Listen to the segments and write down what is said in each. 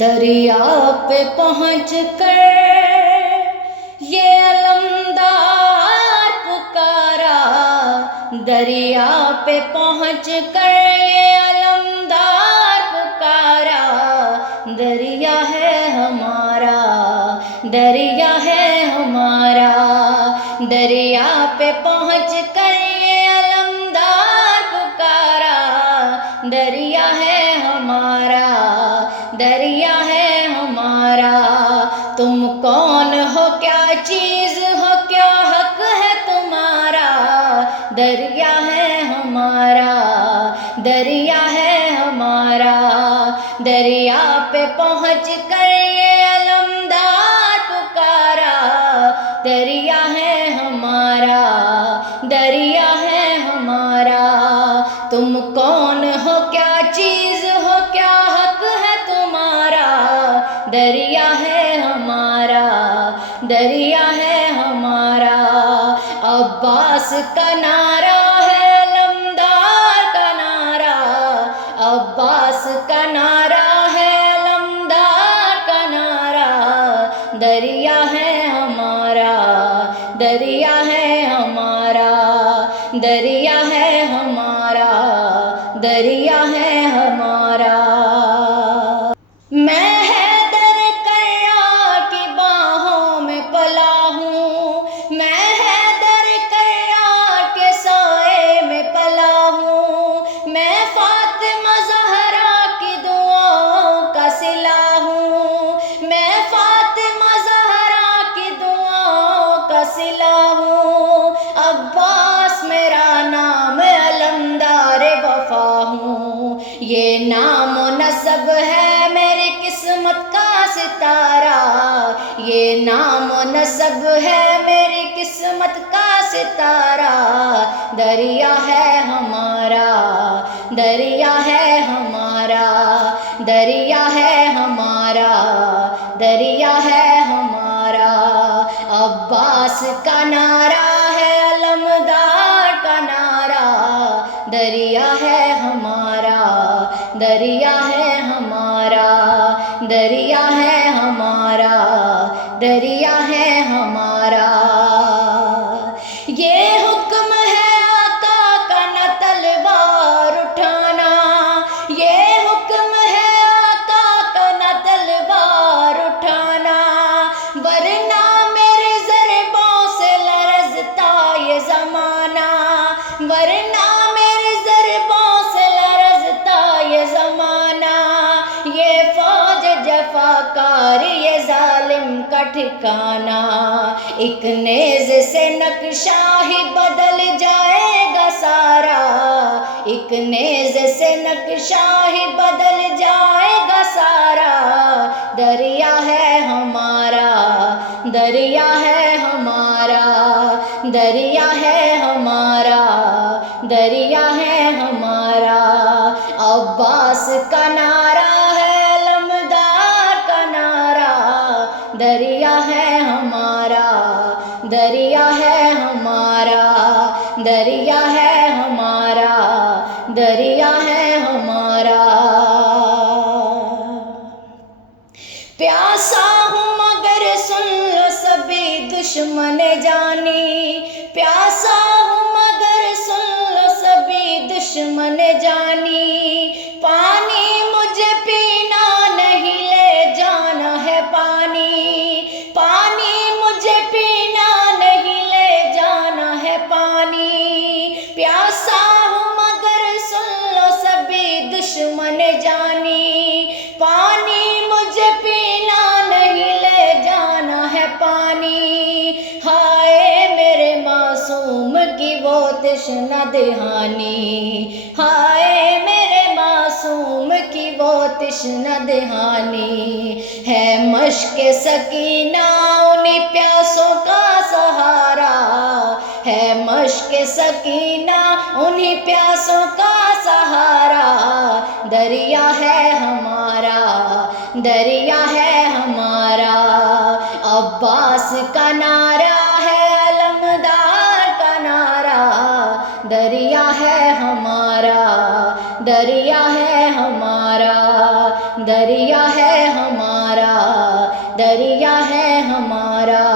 دریا پہ پہنچ کر یہ علمدار پکارا، دریا پہ پہنچ کر یہ علمدار پکارا، دریا ہے ہمارا، دریا ہے ہمارا، دریا پہ پہنچ کر یہ علمدار پکارا، دریا ہے ہمارا، دریا ہے ہمارا۔ تم کون ہو، کیا چیز ہو، کیا حق ہے تمہارا، دریا ہے ہمارا، دریا ہے ہمارا۔ دریا پہ پہنچ کر یہ علمدار پکارا، دریا ہے ہمارا، دریا ہے ہمارا۔ تم کون ہو، کیا چیز ہو، کیا حق ہے تمہارا، دریا ہے ہمارا، دریا ہے ہمارا۔ عباس کا نعرہ ہے، علمدار کا نعرہ، عباس کا نعرہ ہے، علمدار کا نعرہ، دریا ہے ہمارا، دریا ہے ہمارا، دریا ہے ہمارا، دریا ہے ہمارا۔ میں حیدر کرار کی باہوں میں پلا ہوں، میں حیدر کرار کے سائے میں پلا ہوں، میں فاطمہ زہرا کی دعاؤں کا صلہ ہوں، میں فاطمہ زہرا کی دعاؤں کا صلہ ہوں۔ عباس میرا نام، علمدار وفا ہوں، یہ نام و نسب ہے میری قسمت کا ستارہ، یہ نام و نسب ہے میری قسمت کا ستارہ، دریا ہے ہمارا، دریا ہے ہمارا، دریا ہے ہمارا، دریا ہے ہمارا۔ عباس کا نعرہ ہے، علمدار کا نعرہ، دریا ہے ہمارا، دریا ہے ہمارا، دریا ہے ہمارا، دریا ہے ہمارا۔ یہ حکم ہے آقا کا نہ تلوار اٹھانا، یہ حکم ہے آقا کا نہ تلوار اٹھانا، ورنہ میرے ضربوں سے لرزتا یہ زمانہ، ورنہ میرے ضربوں سے لرزتا یہ زمانہ۔ یہ فوج جفاکار، یہ ظالم کا ٹھکانہ، ایک نیز سے نقشہ ہی بدل جائے گا سارا، ایک نیز سے نقشہ ہی بدل جائے گا سارا، دریا ہے ہمارا، دریا ہے ہمارا، دریا ہے ہمارا، دریا ہے ہمارا۔ عباس کا نعرہ ہے، علمدار کا نعرہ، دریا ہے ہمارا، دریا ہے ہمارا، دریا ہے ہمارا، دریا ہے ہمارا۔ پیاسا ہوں مگر سن لو سبھی دشمن جانی، پیاسا ہوں مگر سن لو سبھی دشمن جانی، پانی مجھے پینا نہیں، لے جانا ہے پانی، پانی مجھے پینا نہیں، لے جانا ہے پانی۔ پیاسا ہوں مگر سن لو سبھی دشمن جانی، پانی مجھے پینا نہیں، لے جانا ہے پانی۔ ہائے میرے معصوم کی وہ تشنہ دہانی، ہائے میرے معصوم کی وہ تشنہ دہانی، ہے مشق سکینہ انہی پیاسوں کا سہارا، ہے مشق سکینہ انہی پیاسوں کا سہارا، دریا ہے ہمارا، دریا ہے ہمارا۔ عباس کا نعرہ ہے، علمدار کا نعرہ، دریا ہے ہمارا، دریا ہے ہمارا، دریا ہے ہمارا۔ دریا ہے ہمارا.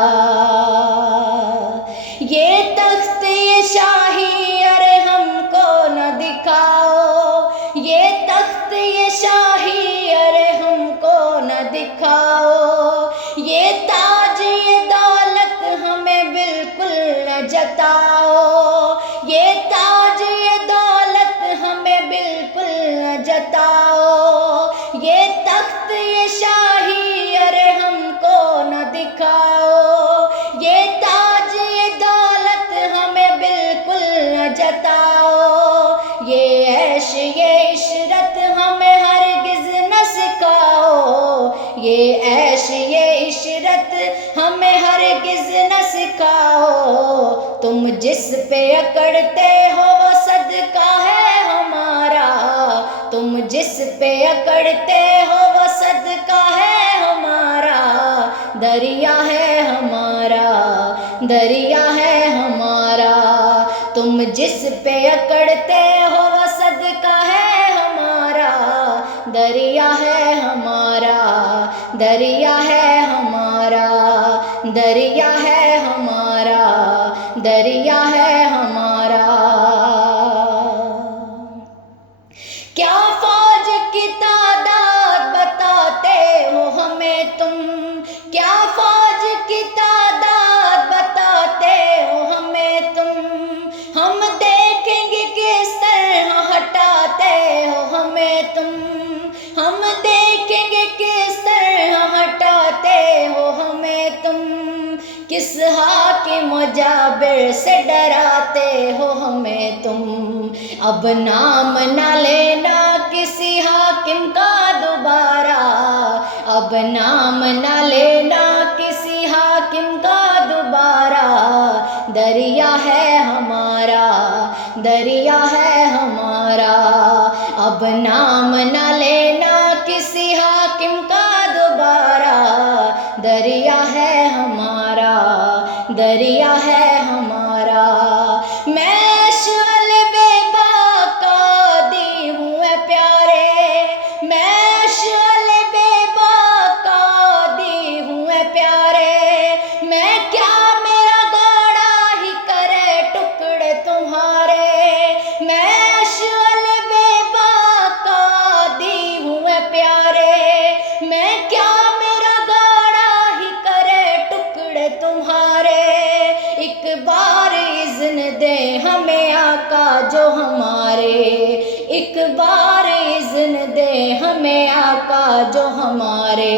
یہ تخت یہ شاہی ارے ہم کو نہ دکھاؤ، یہ تخت یہ شاہی ارے ہم کو نہ دکھاؤ، یہ تاج یہ دولت ہمیں بالکل نہ جتاؤ، یہ تاج یہ دولت ہمیں بالکل نہ جتاؤ، یہ تخت یہ شاہی ارے ہم کو نہ دکھاؤ، یہ تاج یہ دولت ہمیں بالکل نہ جتاؤ، یہ عیش یہ عشرت ہمیں ہرگز نہ سکھاؤ، یہ عیش یہ عشرت ہمیں ہرگز نہ سکھاؤ، تم جس پہ اکڑتے ہو وہ صدقہ ہے ہمارا، تم جس پہ اکڑتے ہو وہ صدقہ ہے ہمارا، دریا ہے ہمارا، دریا ہے ہمارا، تم جس پہ اکڑتے ہو وہ صدقہ ہے ہمارا، دریا ہے ہمارا، دریا ہے ہمارا، دریا ہے ہمارا، دریا ہے ہمارا. کیا فوج کی تعداد بتاتے ہو ہمیں تم، کیا فوج کی تعداد بتاتے ہو ہمیں تم، ہم دیکھیں گے کس طرح ہٹاتے ہو ہمیں تم، ہم دیکھیں گے کس طرح ہٹاتے ہو ہمیں تم، کس حاکم و جابر سے ڈراتے ہو ہمیں تم، اب نام نہ لینا کسی حاکم کا دوبارہ، اب نام نہ لینا کسی حاکم کا دوبارہ، دریا ہے ہمارا، دریا ہے ہمارا، اب نام نہ لینا کسی حاکم کا دوبارہ، دریا ہے ہمارا، دریا ہے ہمارا. میں اشعل بے باکا دی ہوں اے پیارے، میں اشعل بے باکا دی ہوں اے پیارے، میں کیا میرا گاڑا ہی کرے ٹکڑے تمہارے، میں اشعل بے باکا دی ہوں اے پیارے، میں کیا میرا گاڑا ہی کرے ٹکڑے تمہارے، ایک بار اذن دے ہمیں آقا جو ہمارے، ایک بار اذن دے ہمیں آقا جو ہمارے،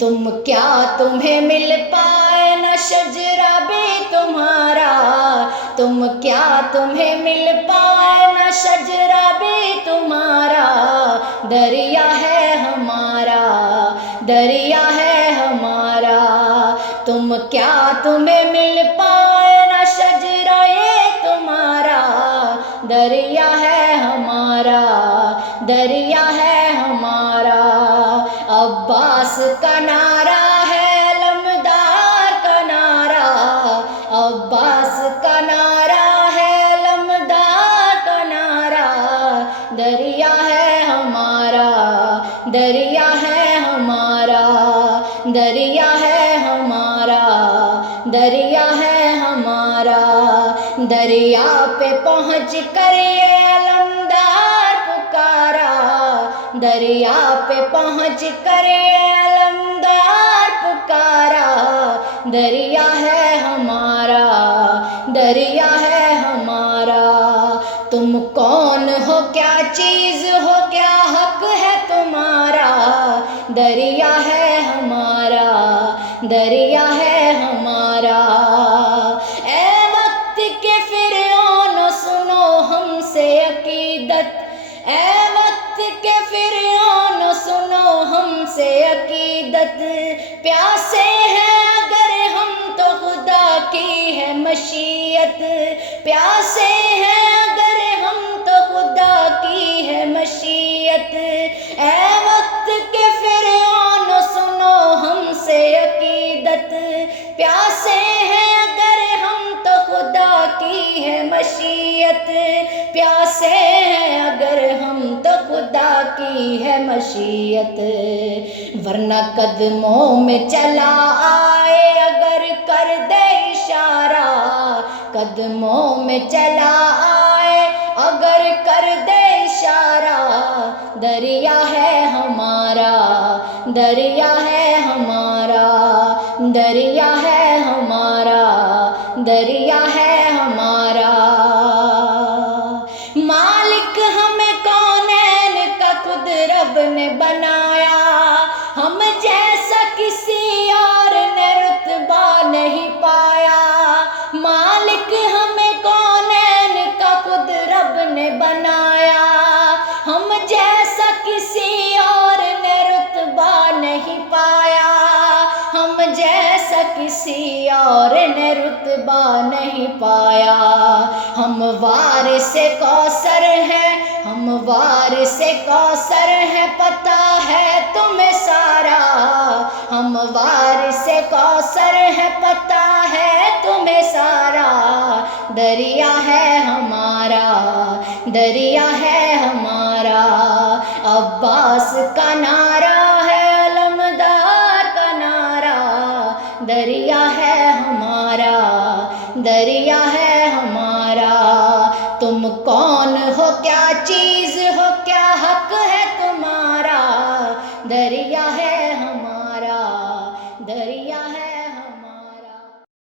تم کیا تمہیں مل پائے نہ شجرہ بھی تمہارا، تم کیا تمہیں مل پائے نہ شجرہ بھی تمہارا، دریا ہے ہمارا، دریا ہے ہمارا، تم کیا تمہیں مل پائے نہ شجرہ یہ تمہارا، دریا ہے ہمارا، دریا ہے ہمارا. عباس کا نعرہ ہے علمدار کا نعرہ، عباس کا نعرہ ہے علمدار کا نعرہ، دریا ہے ہمارا، دریا ہے ہمارا، دریا ہے ہمارا، دریا ہے ہمارا. دریا پہ پہنچ کر یہ علمدار پکارا، دریا پہ پہنچ کر یہ علمدار پکارا، دریا ہے ہمارا، دریا ہے ہمارا. تم کون ہو کیا چیز ہو کیا حق ہے تمہارا، دریا ہے ہمارا، دریا ہے ہمارا. اے وقت کے فرعون سنو ہم سے عقیدت، اے وقت کے فرعون سنو ہم سے عقیدت، پیاسے ہیں اگر ہم تو خدا کی ہے مشیت، پیاسے ہیں اگر ہم تو خدا کی ہے مشیت. اے وقت کے فرعون سنو ہم سے عقیدت، پیاسے ہیں اگر ہم تو خدا کی ہے مشیت، پیاسے ہیں اگر ہم تو خدا کی ہے مشیت، ورنہ قدموں میں چلا آئے اگر کر دے اشارہ، قدموں میں چلا آئے اگر کر دے اشارہ، دریا ہے ہمارا، دریا ہے ہمارا، دریا ہے ہمارا، دریا ہے ہمارا۔ مالک ہمیں کونین کا خود رب نے بنایا، ہم جیسا کسی اور نے رتبہ نہیں پایا، مالک ہمیں کونین کا خود رب نے بنایا، ہم جیسا کسی اور نے رتبہ نہیں پایا، ہم جیسا کسی اور نے رتبہ نہیں پایا۔ ہم وارث کوثر ہیں، ہم وارث کوثر ہیں، پتہ ہے تمہیں سارا، ہم وارث کوثر ہیں، پتہ ہے تمہیں سارا، دریا ہے ہمارا، دریا ہے ہمارا، عباس کا نعرہ ہے، علمدار کا نعرہ، دریا ہے ہمارا، دریا ہے ہمارا۔ تم کون ہو کیا چیز